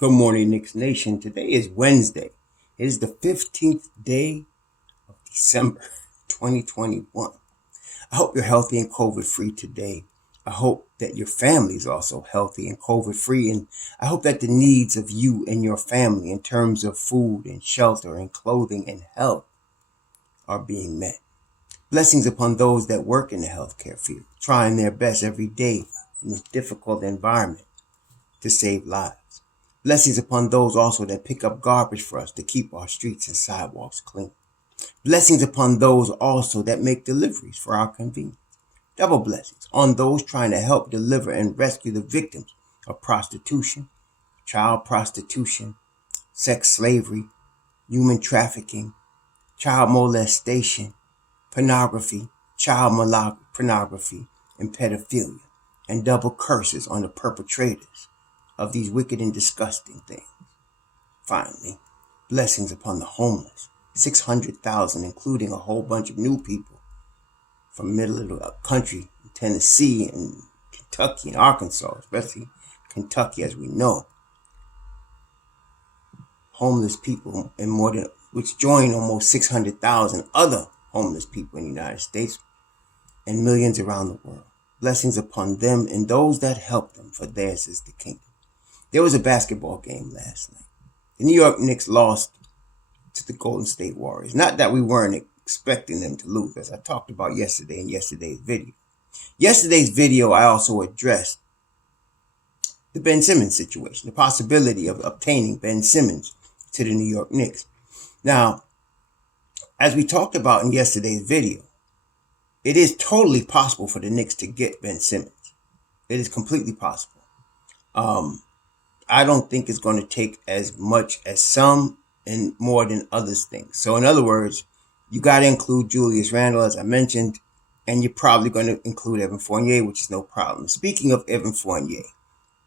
Good morning, Knicks Nation. Today is Wednesday. It is the 15th day of December 2021. I hope you're healthy and COVID-free today. I hope that your family is also healthy and COVID-free. And I hope that the needs of you and your family in terms of food and shelter and clothing and health are being met. Blessings upon those that work in the healthcare field, trying their best every day in this difficult environment to save lives. Blessings upon those also that pick up garbage for us to keep our streets and sidewalks clean. Blessings upon those also that make deliveries for our convenience. Double blessings on those trying to help deliver and rescue the victims of prostitution, child prostitution, sex slavery, human trafficking, child molestation, pornography, child pornography, and pedophilia, and double curses on the perpetrators of these wicked and disgusting things. Finally, blessings upon the homeless, 600,000, including a whole bunch of new people from middle of the country, Tennessee and Kentucky and Arkansas, especially Kentucky, as we know. Homeless people and which join almost 600,000 other homeless people in the United States and millions around the world. Blessings upon them and those that help them, for theirs is the kingdom. There was a basketball game last night. The New York Knicks lost to the Golden State Warriors. Not that we weren't expecting them to lose, as I talked about yesterday in yesterday's video. Yesterday's video, I also addressed the Ben Simmons situation, the possibility of obtaining Ben Simmons to the New York Knicks. Now, as we talked about in yesterday's video, it is totally possible for the Knicks to get Ben Simmons. It is completely possible. I don't think it's going to take as much as some and more than others think. So in other words, you got to include Julius Randle, as I mentioned, and you're probably going to include Evan Fournier, which is no problem. Speaking of Evan Fournier,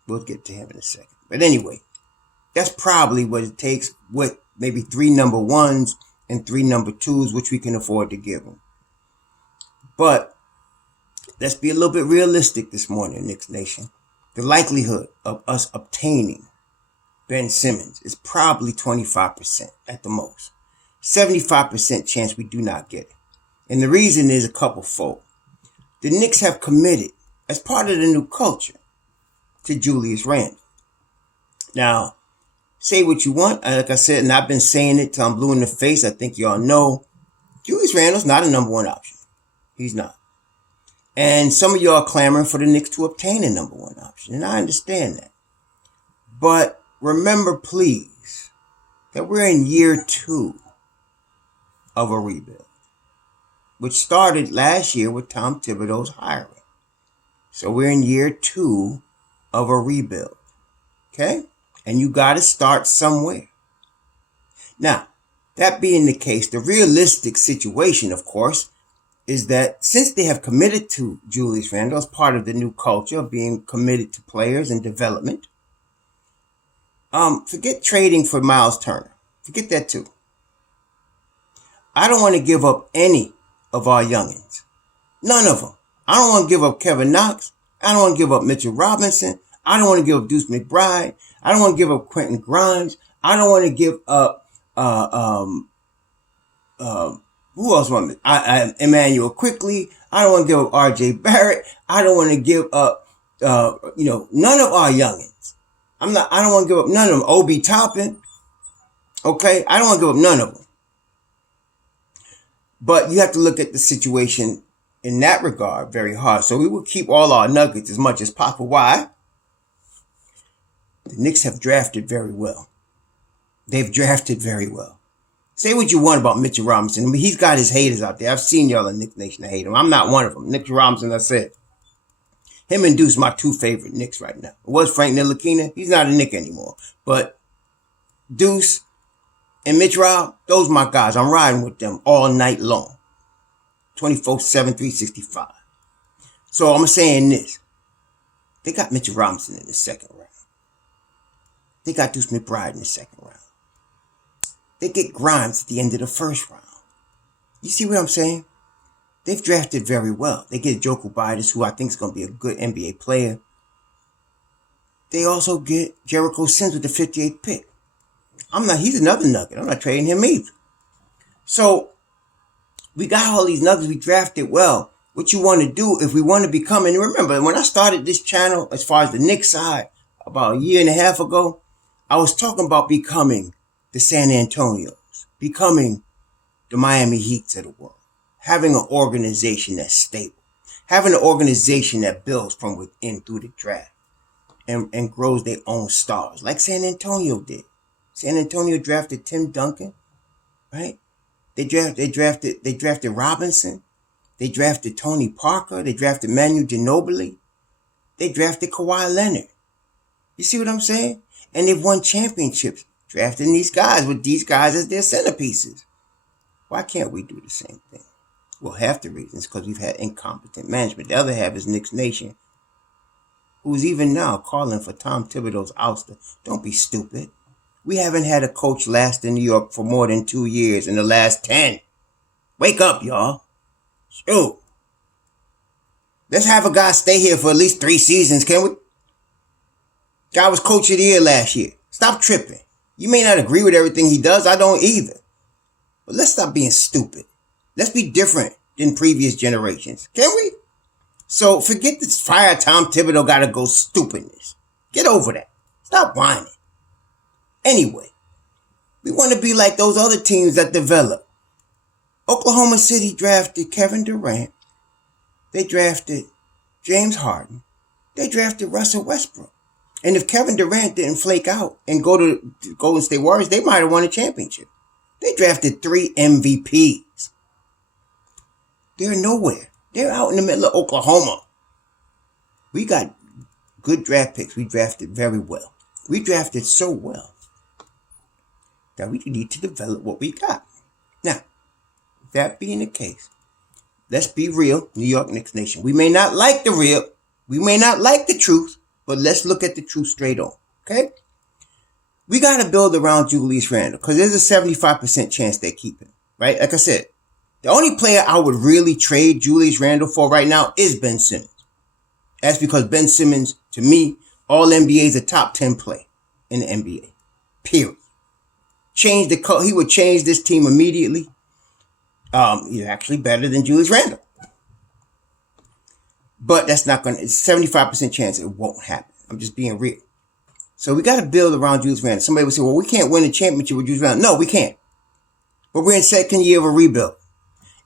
we'll get to him in a second. But anyway, that's probably what it takes with maybe 3 number ones and 3 number twos, which we can afford to give him. But let's be a little bit realistic this morning, Knicks Nation. The likelihood of us obtaining Ben Simmons is probably 25% at the most. 75% chance we do not get it. And the reason is a couple fold. The Knicks have committed, as part of the new culture, to Julius Randle. Now, say what you want. Like I said, and I've been saying it till I'm blue in the face. I think y'all know Julius Randle's not a number one option. He's not. And some of y'all are clamoring for the Knicks to obtain a number one option. And I understand that. But remember, please, that we're in year 2 of a rebuild, which started last year with Tom Thibodeau's hiring. So we're in year 2 of a rebuild. Okay? And you got to start somewhere. Now, that being the case, the realistic situation, of course, is that since they have committed to Julius Randle as part of the new culture of being committed to players and development, forget trading for Miles Turner. Forget that too. I don't want to give up any of our youngins. None of them. I don't want to give up Kevin Knox. I don't want to give up Mitchell Robinson. I don't want to give up Deuce McBride. I don't want to give up Quentin Grimes. I don't want to give up who else want to? Emmanuel Quickly. I don't want to give up RJ Barrett. I don't want to give up none of our youngins. I don't want to give up none of them. Obi Toppin. Okay? I don't want to give up none of them. But you have to look at the situation in that regard very hard. So we will keep all our nuggets as much as possible. Why? The Knicks have drafted very well. They've drafted very well. Say what you want about Mitchell Robinson. I mean, he's got his haters out there. I've seen y'all in Knicks Nation that hate him. I'm not one of them. Mitchell Robinson, I said. Him and Deuce, my 2 favorite Knicks right now. It was Frank Ntilikina. He's not a Knick anymore. But Deuce and Mitch Rob, those are my guys. I'm riding with them all night long. 24/7, 365. So I'm saying this. They got Mitchell Robinson in the second round. They got Deuce McBride in the second round. They get Grimes at the end of the first round. You see what I'm saying? They've drafted very well. They get Joe Bidas, who I think is going to be a good NBA player. they also get Jericho Sims with the 58th pick. He's another nugget. I'm not trading him either. So we got all these nuggets. We drafted well. What you want to do if we want to become, and remember, when I started this channel, as far as the Knicks side, about a year and a half ago, I was talking about becoming the San Antonios, becoming the Miami Heats of the world, having an organization that's stable, having an organization that builds from within through the draft and grows their own stars, like San Antonio did. San Antonio drafted Tim Duncan, right? They drafted Robinson. They drafted Tony Parker. They drafted Manu Ginobili. They drafted Kawhi Leonard. You see what I'm saying? And they've won championships drafting these guys with these guys as their centerpieces. Why can't we do the same thing? Well, half the reason is because we've had incompetent management. The other half is Knicks Nation, who's even now calling for Tom Thibodeau's ouster. Don't be stupid. We haven't had a coach last in New York for more than 2 years in the last 10. Wake up, y'all. Shoot. Let's have a guy stay here for at least 3 seasons, can we? Guy was coach of the year last year. Stop tripping. You may not agree with everything he does. I don't either. But let's stop being stupid. Let's be different than previous generations. Can we? So forget this fire Tom Thibodeau gotta go stupidness. Get over that. Stop whining. Anyway, we want to be like those other teams that develop. Oklahoma City drafted Kevin Durant. They drafted James Harden. They drafted Russell Westbrook. And if Kevin Durant didn't flake out and go to Golden State Warriors, they might have won a championship. They drafted 3 MVPs. They're nowhere. They're out in the middle of Oklahoma. We got good draft picks. We drafted very well. We drafted so well that we need to develop what we got. Now, that being the case, let's be real, New York Knicks Nation. We may not like the real, we may not like the truth, but let's look at the truth straight on, okay? We got to build around Julius Randle because there's a 75% chance they keep him, right? Like I said, the only player I would really trade Julius Randle for right now is Ben Simmons. That's because Ben Simmons, to me, all NBA is a top 10 play in the NBA, period. He would change this team immediately. He's actually better than Julius Randle. But that's not going to, it's 75% chance it won't happen. I'm just being real. So we got to build around Julius Randle. Somebody would say, well, we can't win a championship with Julius Randle. No, we can't. But we're in second year of a rebuild.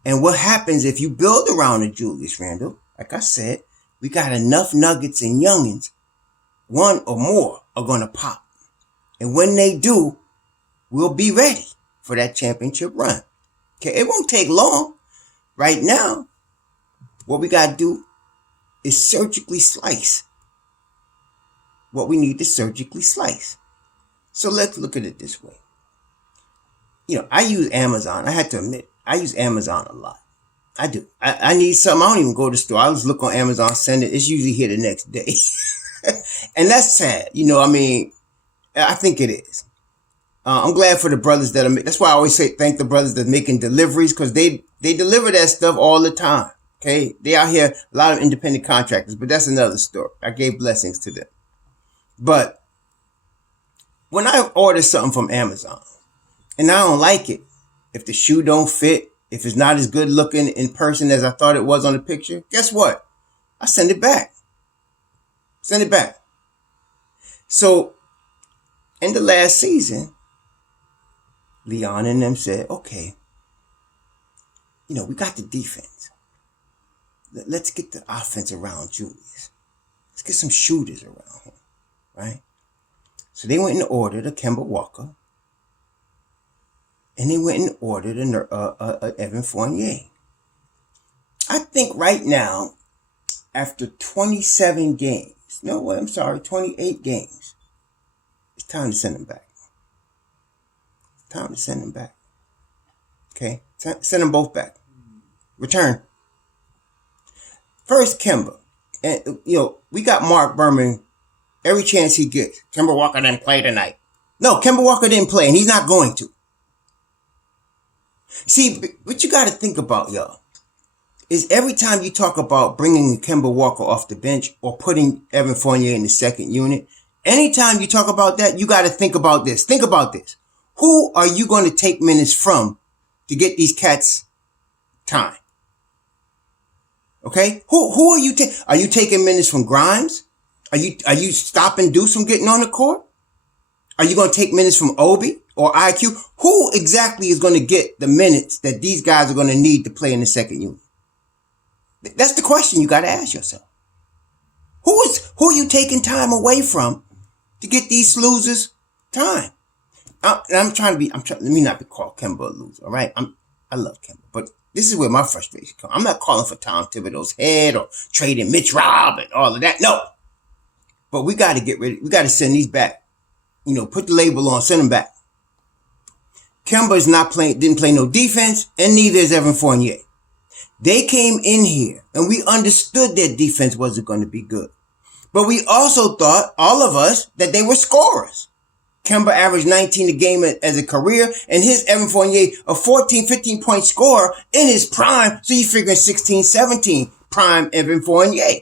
And what happens if you build around a Julius Randle, like I said, we got enough nuggets and youngins, one or more are going to pop. And when they do, we'll be ready for that championship run. Okay, it won't take long. Right now, what we got to do is surgically slice what we need to surgically slice. So let's look at it this way. I use Amazon. I had to admit, I use Amazon a lot. I do. I need something. I don't even go to the store. I just look on Amazon, send it. It's usually here the next day. And that's sad. I think it is. I'm glad for the brothers that are, that's why I always say thank the brothers that are making deliveries, because they deliver that stuff all the time. Okay. They out here, a lot of independent contractors, but that's another story. I gave blessings to them. But when I order something from Amazon and I don't like it, if the shoe don't fit, if it's not as good looking in person as I thought it was on the picture, guess what? I send it back. Send it back. So in the last season, Leon and them said, okay, we got the defense. Let's get the offense around Julius. Let's get some shooters around him, right? So they went and ordered a Kemba Walker. And they went and ordered a Evan Fournier. I think right now, after 28 games, it's time to send them back. It's time to send them back. Okay? Send them both back. Return. First, Kemba. And, we got Mark Berman every chance he gets. Kemba Walker didn't play tonight. No, Kemba Walker didn't play, and he's not going to. See, what you got to think about, y'all, is every time you talk about bringing Kemba Walker off the bench or putting Evan Fournier in the second unit, anytime you talk about that, you got to think about this. Think about this. Who are you going to take minutes from to get these cats time? Okay? Who are you taking? Are you taking minutes from Grimes? Are you stopping Deuce from getting on the court? Are you going to take minutes from Obi or IQ? Who exactly is going to get the minutes that these guys are going to need to play in the second unit? That's the question you got to ask yourself. Who are you taking time away from to get these losers time? Let me not be called Kemba a loser, all right? I love Kemba, but this is where my frustration comes. I'm not calling for Tom Thibodeau's head or trading Mitch Robb and all of that. No. But we got to get ready. We got to send these back. Put the label on, send them back. Kemba didn't play no defense, and neither is Evan Fournier. They came in here, and we understood their defense wasn't going to be good. But we also thought, all of us, that they were scorers. Kemba averaged 19 a game as a career, and his Evan Fournier, a 14, 15-point scorer in his prime, so you figure 16, 17, prime Evan Fournier.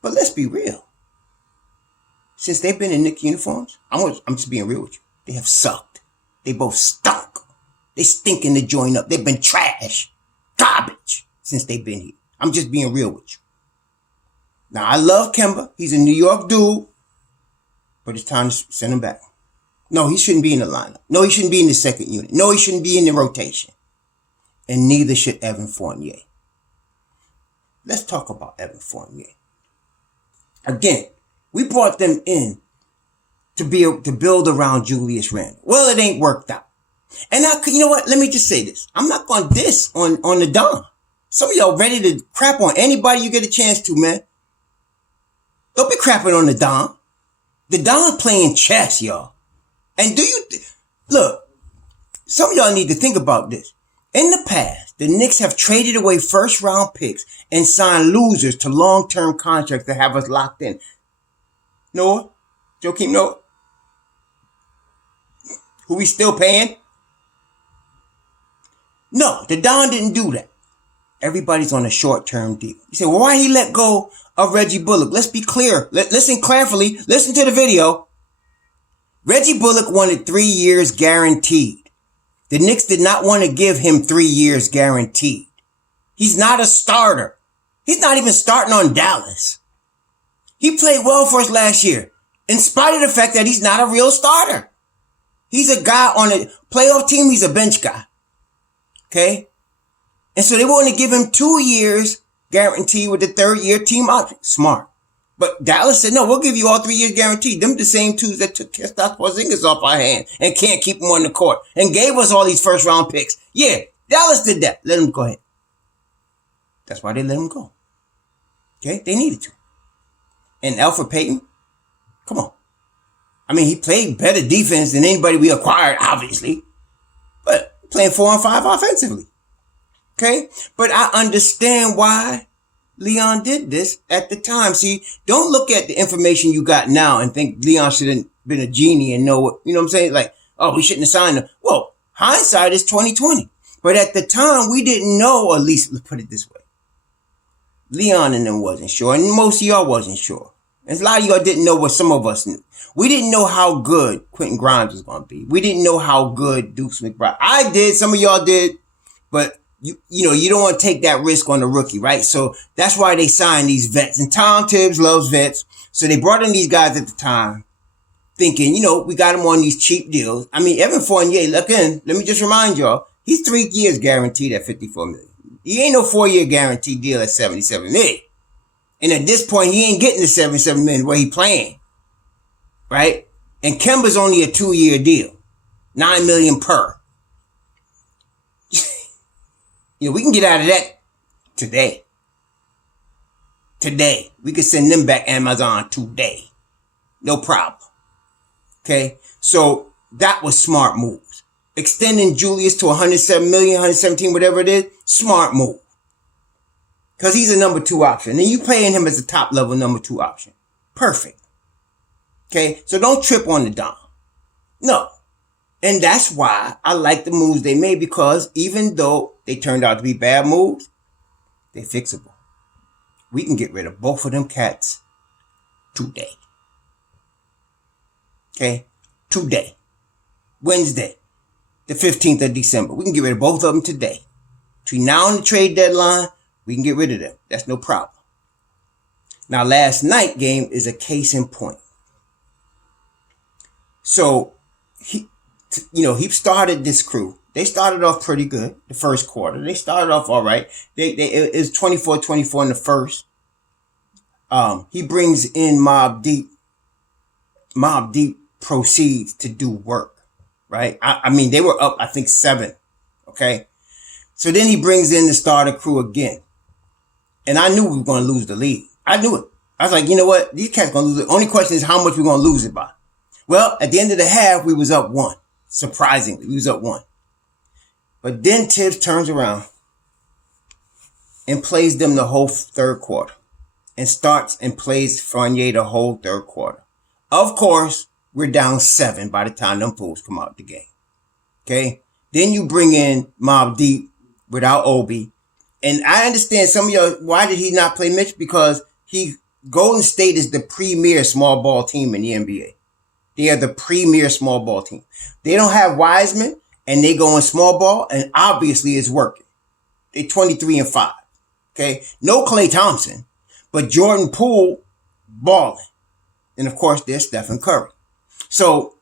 But let's be real. Since they've been in Knicks uniforms, I'm just being real with you. They have sucked. They both stunk. They stinking to join up. They've been trash, garbage since they've been here. I'm just being real with you. Now, I love Kemba. He's a New York dude. But it's time to send him back. No, he shouldn't be in the lineup. No, he shouldn't be in the second unit. No, he shouldn't be in the rotation. And neither should Evan Fournier. Let's talk about Evan Fournier. Again, we brought them in to build around Julius Randle. Well, it ain't worked out. And you know what? Let me just say this. I'm not going to diss on the Don. Some of y'all ready to crap on anybody you get a chance to, man. Don't be crapping on the Don. The Don playing chess, y'all. And look, some of y'all need to think about this. In the past, the Knicks have traded away first-round picks and signed losers to long-term contracts to have us locked in. Noah? Joakim Noah? Who we still paying? No, the Don didn't do that. Everybody's on a short-term deal. You say, well, why he let go of Reggie Bullock? Let's be clear. Listen carefully. Listen to the video. Reggie Bullock wanted 3 years guaranteed. The Knicks did not want to give him 3 years guaranteed. He's not a starter. He's not even starting on Dallas. He played well for us last year, in spite of the fact that he's not a real starter. He's a guy on a playoff team. He's a bench guy. Okay? And so they want to give him 2 years guaranteed with the third year team option. Smart. But Dallas said, no, we'll give you all 3 years guaranteed. Them the same twos that took Kristaps Porzingis off our hand and can't keep him on the court and gave us all these first round picks. Yeah, Dallas did that. Let him go ahead. That's why they let him go. Okay? They needed to. And Elfrid Payton, come on. I mean, he played better defense than anybody we acquired, obviously. But playing 4 and 5 offensively. Okay? But I understand why Leon did this at the time. See, don't look at the information you got now and think Leon should have been a genie and know what, you know what I'm saying? Like, oh, we shouldn't have signed him. Well, hindsight is 2020. But at the time, we didn't know, or at least let's put it this way. Leon and them wasn't sure, and most of y'all wasn't sure. And a lot of y'all didn't know what some of us knew. We didn't know how good Quentin Grimes was going to be. We didn't know how good Deuce McBride. I did. Some of y'all did. But, you don't want to take that risk on the rookie, right? So that's why they signed these vets. And Tom Tibbs loves vets. So they brought in these guys at the time thinking, we got them on these cheap deals. I mean, Evan Fournier, let me just remind y'all, he's 3 years guaranteed at $54 million. He ain't no 4-year guaranteed deal at $77 million. And at this point, he ain't getting the $77 million where he playing. Right? And Kemba's only a 2-year deal. $9 million per. We can get out of that today. Today. We can send them back Amazon today. No problem. Okay? So that was smart moves. Extending Julius to $107 million, 117, whatever it is, smart move. Because he's a number 2 option. And you paying him as a top level number 2 option. Perfect. Okay? So don't trip on the Dom. No. And that's why I like the moves they made, because even though they turned out to be bad moves, they're fixable. We can get rid of both of them cats today. Okay? Today. Wednesday, the 15th of December. We can get rid of both of them today. Between now and the trade deadline, we can get rid of them. That's no problem. Now, last night game is a case in point. So, he started this crew. They started off pretty good the first quarter. They started off all right. It was 24-24 in the first. He brings in Mobb Deep. Mobb Deep proceeds to do work, right? I mean, they were up, I think, 7. Okay? So then he brings in the starter crew again. And I knew we were going to lose the lead. I knew it. I was like, you know what? These cats going to lose it. Only question is how much we're going to lose it by. Well, at the end of the half, we was up 1. Surprisingly, we was up 1. But then Tibbs turns around and plays them the whole third quarter. And starts and plays Fournier the whole third quarter. Of course, we're down 7 by the time them fools come out the game. Okay? Then you bring in Mobb Deep without Obi. And I understand some of y'all, why did he not play Mitch? Because Golden State is the premier small ball team in the NBA. They are the premier small ball team. They don't have Wiseman, and they go in small ball, and obviously it's working. They're 23-5. Okay? No Klay Thompson, but Jordan Poole balling. And of course, there's Stephen Curry. So,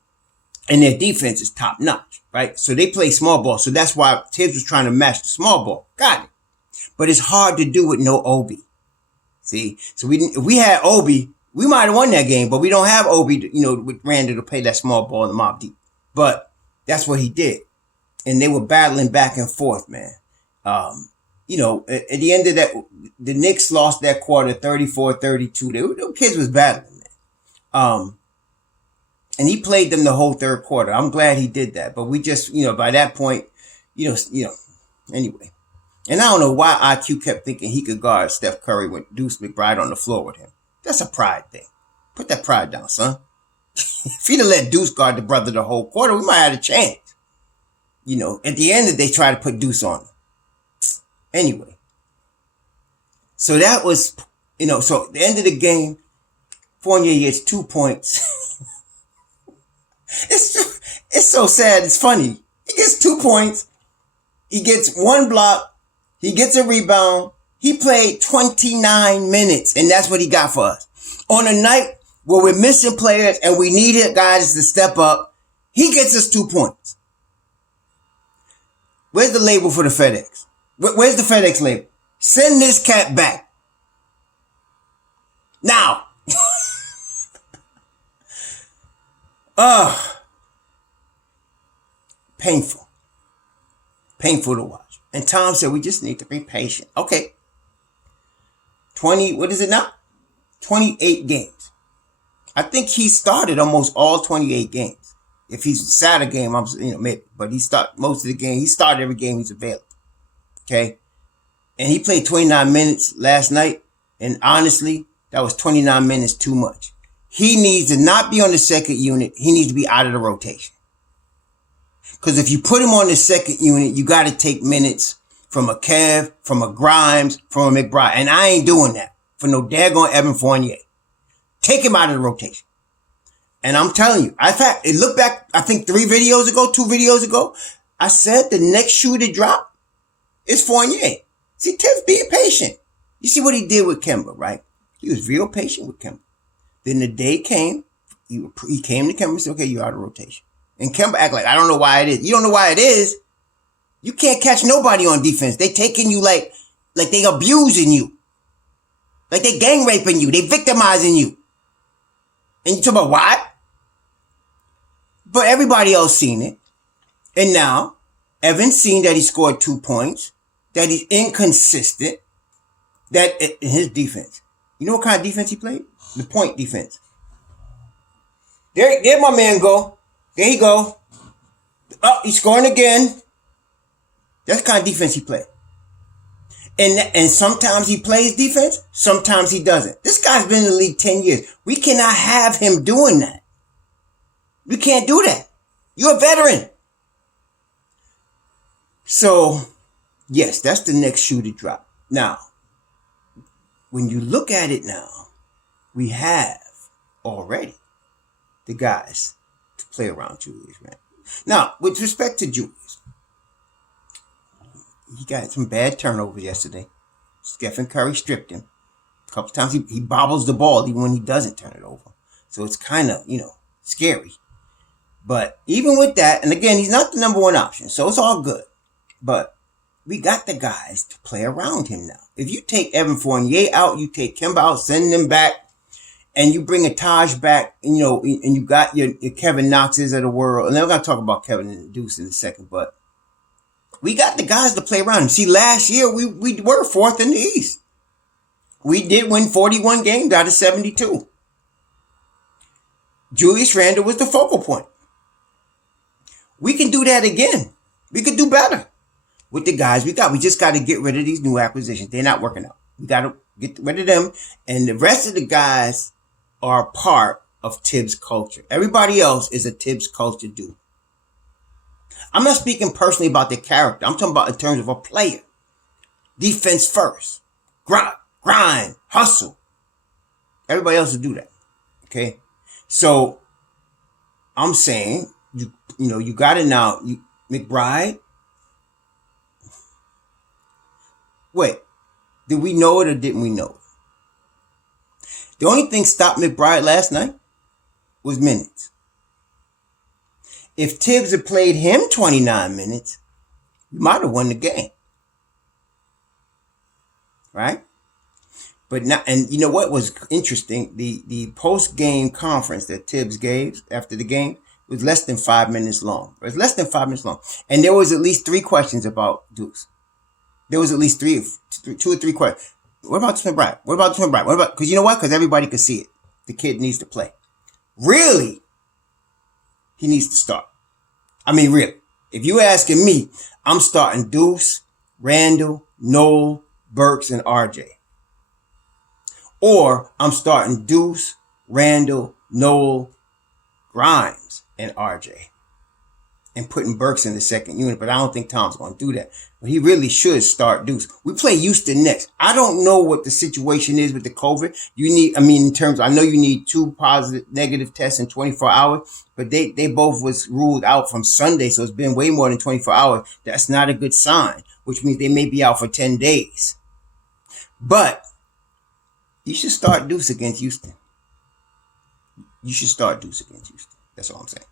and their defense is top notch, right? So they play small ball. So that's why Tibbs was trying to match the small ball. Got it. But it's hard to do with no Obi. See? So if we had Obi, we might have won that game, but we don't have Obi, with Randall to play that small ball in the Mobb Deep. But that's what he did. And they were battling back and forth, man. At the end of that, the Knicks lost that quarter 34-32. Those kids was battling, man. And he played them the whole third quarter. I'm glad he did that. But we just, by that point, anyway. And I don't know why IQ kept thinking he could guard Steph Curry with Deuce McBride on the floor with him. That's a pride thing. Put that pride down, son. If he'd have let Deuce guard the brother the whole quarter, we might have had a chance. At the end, they tried to put Deuce on him. Anyway. So that was, so at the end of the game, Fournier gets 2 points. It's so sad. It's funny. He gets 2 points. He gets 1 block. He gets a rebound. He played 29 minutes, and that's what he got for us. On a night where we're missing players and we needed guys to step up, he gets us 2 points. Where's the label for the FedEx? Where's the FedEx label? Send this cat back. Now. Painful. Painful to watch. And Tom said, we just need to be patient. Okay. what is it now? 28 games. I think he started almost all 28 games. If he's sat a game, maybe. But he started most of the game. He started every game he's available. Okay? And he played 29 minutes last night. And honestly, that was 29 minutes too much. He needs to not be on the second unit. He needs to be out of the rotation. Because if you put him on the second unit, you got to take minutes from a Kev, from a Grimes, from a McBride. And I ain't doing that for no daggone Evan Fournier. Take him out of the rotation. And I'm telling you, in fact, it looked back, I think 2 videos ago, I said the next shoe to drop is Fournier. See, Tibbs being patient. You see what he did with Kemba, right? He was real patient with Kemba. Then the day came, he came to Kemba and said, okay, you're out of rotation. And Kemba act like, I don't know why it is. You don't know why it is. You can't catch nobody on defense. They taking you like they abusing you. Like they gang raping you. They victimizing you. And you talk about why? But everybody else seen it. And now, Evan's seen that he scored 2 points, that he's inconsistent, that in his defense. You know what kind of defense he played? The point defense. There my man go. There he go. Oh, he's scoring again. That's the kind of defense he played. And sometimes he plays defense, sometimes he doesn't. This guy's been in the league 10 years. We cannot have him doing that. We can't do that. You're a veteran. So, yes, that's the next shoe to drop. Now, when you look at it now, we have already the guys to play around Julius Randle. Now, with respect to Julius, he got some bad turnovers yesterday. Stephen Curry stripped him. A couple times he bobbles the ball even when he doesn't turn it over. So it's kind of, scary. But even with that, and again, he's not the number one option, so it's all good. But we got the guys to play around him now. If you take Evan Fournier out, you take Kemba out, send them back, and you bring a Taj back, and you got your Kevin Knoxes of the world. And then we're going to talk about Kevin and Deuce in a second, but we got the guys to play around him. See, last year we were fourth in the East. We did win 41 games out of 72. Julius Randle was the focal point. We can do that again. We could do better with the guys we got. We just got to get rid of these new acquisitions. They're not working out. We got to get rid of them. And the rest of the guys are part of Tibbs culture. Everybody else is a Tibbs culture dude. I'm not speaking personally about their character. I'm talking about in terms of a player. Defense first. Grind. Hustle. Everybody else will do that. Okay? So, I'm saying, you got it now. McBride. Wait. Did we know it or didn't we know it? The only thing stopped McBride last night was minutes. If Tibbs had played him 29 minutes, we might have won the game. Right? But now, and you know what was interesting? The post-game conference that Tibbs gave after the game was less than 5 minutes long. It was less than 5 minutes long. And there was at least 3 questions about Deuce. There was at least 2 or 3 questions. What about Smith Bryant? What about Smith Bryant? Because you know what? Because everybody could see it. The kid needs to play. Really? He needs to start. I mean, really. If you asking me, I'm starting Deuce, Randle, Noel, Burks, and RJ. Or I'm starting Deuce, Randle, Noel, Grimes, and RJ. And putting Burks in the second unit. But I don't think Tom's going to do that. But he really should start Deuce. We play Houston next. I don't know what the situation is with the COVID. I know you need 2 negative tests in 24 hours. But they both was ruled out from Sunday. So it's been way more than 24 hours. That's not a good sign. Which means they may be out for 10 days. But you should start Deuce against Houston. You should start Deuce against Houston. That's all I'm saying.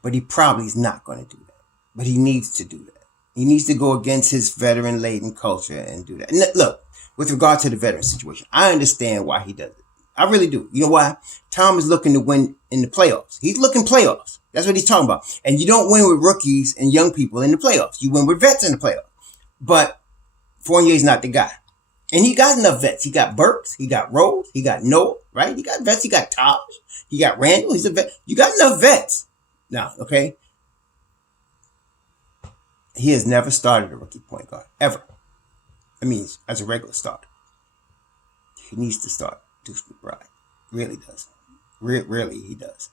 But he probably is not going to do that. But he needs to do that. He needs to go against his veteran-laden culture and do that. And look, with regard to the veteran situation, I understand why he does it. I really do. You know why? Tom is looking to win in the playoffs. He's looking playoffs. That's what he's talking about. And you don't win with rookies and young people in the playoffs. You win with vets in the playoffs. But Fournier's not the guy. And he got enough vets. He got Burks. He got Rose. He got Noah, right? He got vets. He got Taj. He got Randall. He's a vet. You got enough vets. Now, okay? He has never started a rookie point guard. Ever. I mean, as a regular starter. He needs to start Deuce McBride. Really does. Really, he does.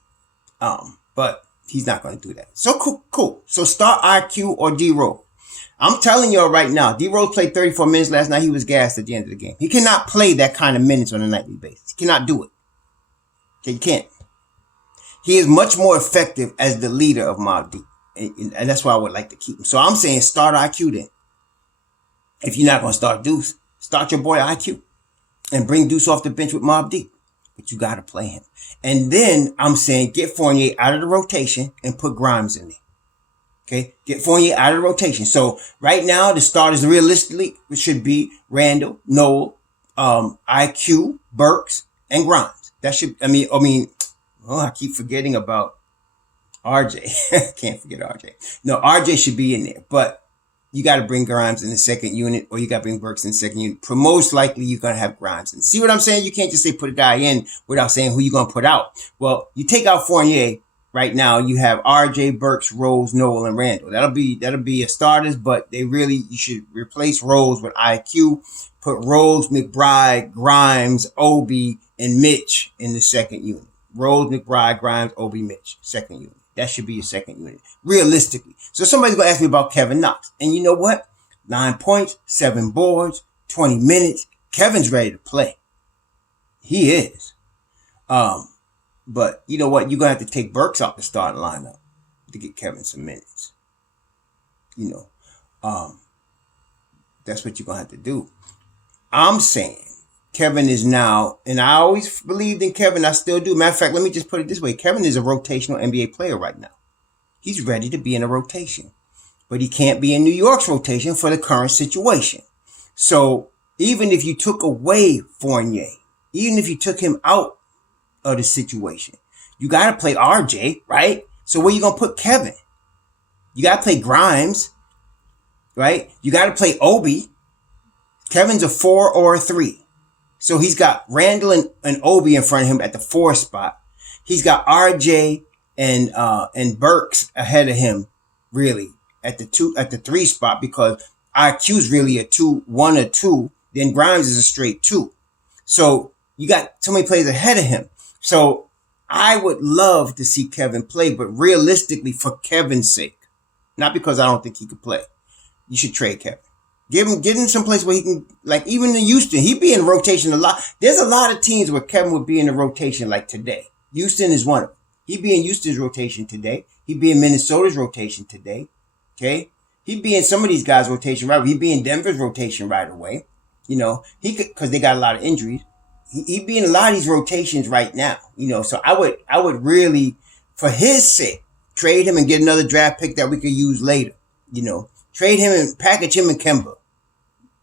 But he's not going to do that. So cool. So start IQ or D-Rose. I'm telling y'all right now, D-Rose played 34 minutes last night. He was gassed at the end of the game. He cannot play that kind of minutes on a nightly basis. He cannot do it. Okay, he can't. He is much more effective as the leader of Mobb Deep. And that's why I would like to keep him. So I'm saying start IQ then. If you're not going to start Deuce, start your boy IQ. And bring Deuce off the bench with Mobb Deep. But you got to play him. And then I'm saying get Fournier out of the rotation and put Grimes in there. Okay? Get Fournier out of the rotation. So right now the starters realistically should be Randall, Noel, IQ, Burks, and Grimes. That should, I keep forgetting about RJ. Can't forget RJ. No, RJ should be in there. But you got to bring Grimes in the second unit, or you got to bring Burks in the second unit. Most likely, you're going to have Grimes in. See what I'm saying? You can't just say put a guy in without saying who you're going to put out. Well, you take out Fournier right now. You have RJ, Burks, Rose, Noel, and Randall. That'll be a starters, but you should replace Rose with IQ. Put Rose, McBride, Grimes, Obi, and Mitch in the second unit. Rose, McBride, Grimes, Obi, Mitch, second unit. That should be your second unit, realistically. So somebody's going to ask me about Kevin Knox. And you know what? 9 points, 7 boards, 20 minutes. Kevin's ready to play. He is. But you know what? You're going to have to take Burks out the starting lineup to get Kevin some minutes. You know, that's what you're going to have to do. I'm saying Kevin is now, and I always believed in Kevin. I still do. Matter of fact, let me just put it this way. Kevin is a rotational NBA player right now. He's ready to be in a rotation. But he can't be in New York's rotation for the current situation. So even if you took away Fournier, even if you took him out of the situation, you got to play RJ, right? So where you going to put Kevin? You got to play Grimes, right? You got to play Obi. Kevin's a 4 or a 3. So he's got Randall and Obi in front of him at the 4 spot. He's got RJ and Burks ahead of him, really, at the 3 spot, because IQ's really a 1 or 2. Then Grimes is a straight 2. So you got so many players ahead of him. So I would love to see Kevin play, but realistically, for Kevin's sake, not because I don't think he could play, you should trade Kevin. Get him someplace where he can, like even in Houston, he'd be in rotation a lot. There's a lot of teams where Kevin would be in the rotation, like today. Houston is one of them. He'd be in Houston's rotation today. He'd be in Minnesota's rotation today. Okay? He'd be in some of these guys' rotation right away. He'd be in Denver's rotation right away. You know, he could, because they got a lot of injuries. He'd be in a lot of these rotations right now. You know, so I would really, for his sake, trade him and get another draft pick that we could use later. You know, trade him and package him in Kemba.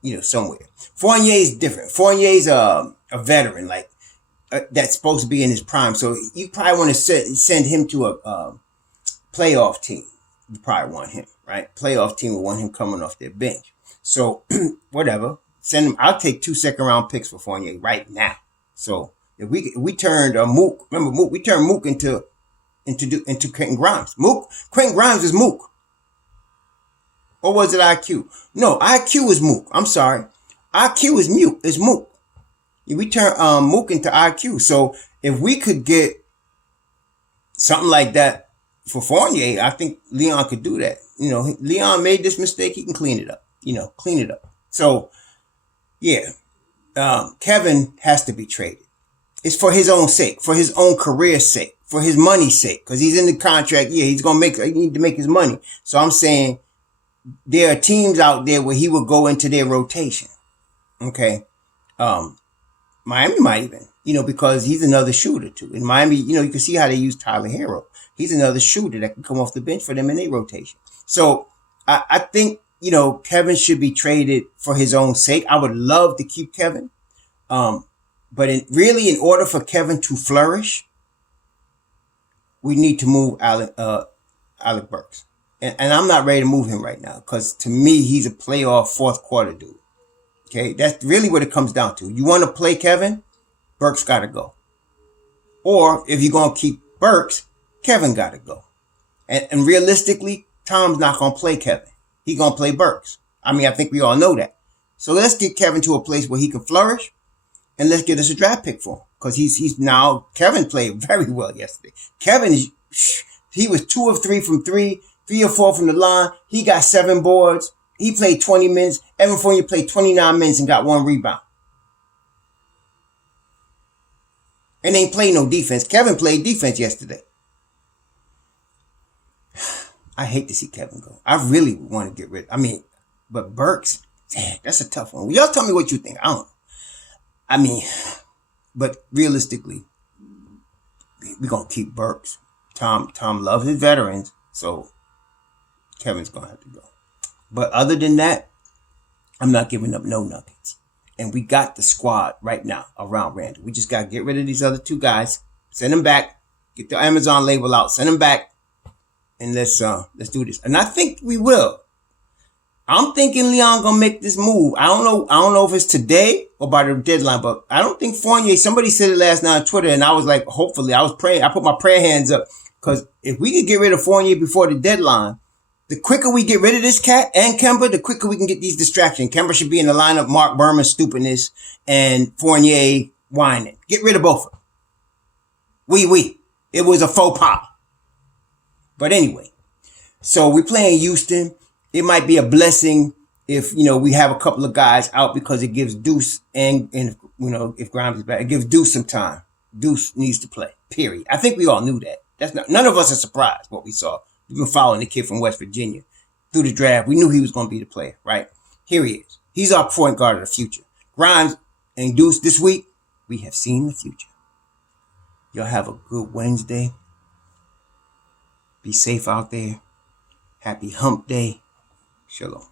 You know, somewhere. Fournier's different. Fournier's a veteran, like that's supposed to be in his prime. So you probably want to send him to a playoff team. You probably want him, right? Playoff team will want him coming off their bench. So whatever, send him. I'll take 2 second-round picks for Fournier right now. So if we turned Mook, remember Mook? We turned Mook into Quentin Grimes. Quentin Grimes is Mook. Or was it IQ? No, IQ is Mook. I'm sorry. IQ is Mook. We turn Mook into IQ. So if we could get something like that for Fournier, I think Leon could do that. You know, Leon made this mistake. He can clean it up. You know, clean it up. So, yeah. Kevin has to be traded. It's for his own sake, for his own career's sake, for his money's sake. Because he's in the contract. Yeah, he need to make his money. So I'm saying, there are teams out there where he will go into their rotation. Okay. Miami might even, you know, because he's another shooter too. In Miami, you know, you can see how they use Tyler Hero. He's another shooter that can come off the bench for them in their rotation. So I think, you know, Kevin should be traded for his own sake. I would love to keep Kevin. But in order for Kevin to flourish, we need to move Alec Burks. And I'm not ready to move him right now because to me, he's a playoff fourth quarter dude. Okay, that's really what it comes down to. You want to play Kevin? Burks got to go. Or if you're going to keep Burks, Kevin got to go. And realistically, Tom's not going to play Kevin. He's going to play Burks. I mean, I think we all know that. So let's get Kevin to a place where he can flourish and let's get us a draft pick for him. Because he's now, Kevin played very well yesterday. Kevin, he was 2 of 3 from 3. 3 or 4 from the line. He got 7 boards. He played 20 minutes. Evan Fournier played 29 minutes and got 1 rebound. And ain't played no defense. Kevin played defense yesterday. I hate to see Kevin go. I really want to get rid. But Burks, damn, that's a tough one. Y'all tell me what you think. I don't know. But realistically, we're going to keep Burks. Tom loves his veterans. So Kevin's going to have to go. But other than that, I'm not giving up no nuggets. And we got the squad right now around Randall. We just got to get rid of these other 2 guys. Send them back. Get the Amazon label out. Send them back. And let's do this. And I think we will. I'm thinking Leon going to make this move. I don't know if it's today or by the deadline, but I don't think Fournier, somebody said it last night on Twitter, and I was like, hopefully, I was praying. I put my prayer hands up. Because if we could get rid of Fournier before the deadline, the quicker we get rid of this cat and Kemba, the quicker we can get these distractions. Kemba should be in the lineup, Mark Berman's stupidness, and Fournier whining. Get rid of both of them. It was a faux pas. But anyway, so we're playing Houston. It might be a blessing if, you know, we have a couple of guys out because it gives Deuce and you know, if Grimes is back, it gives Deuce some time. Deuce needs to play. Period. I think we all knew that. None of us are surprised what we saw. We've been following the kid from West Virginia through the draft. We knew he was going to be the player, right? Here he is. He's our point guard of the future. Grimes and Deuce this week, we have seen the future. Y'all have a good Wednesday. Be safe out there. Happy hump day. Shalom.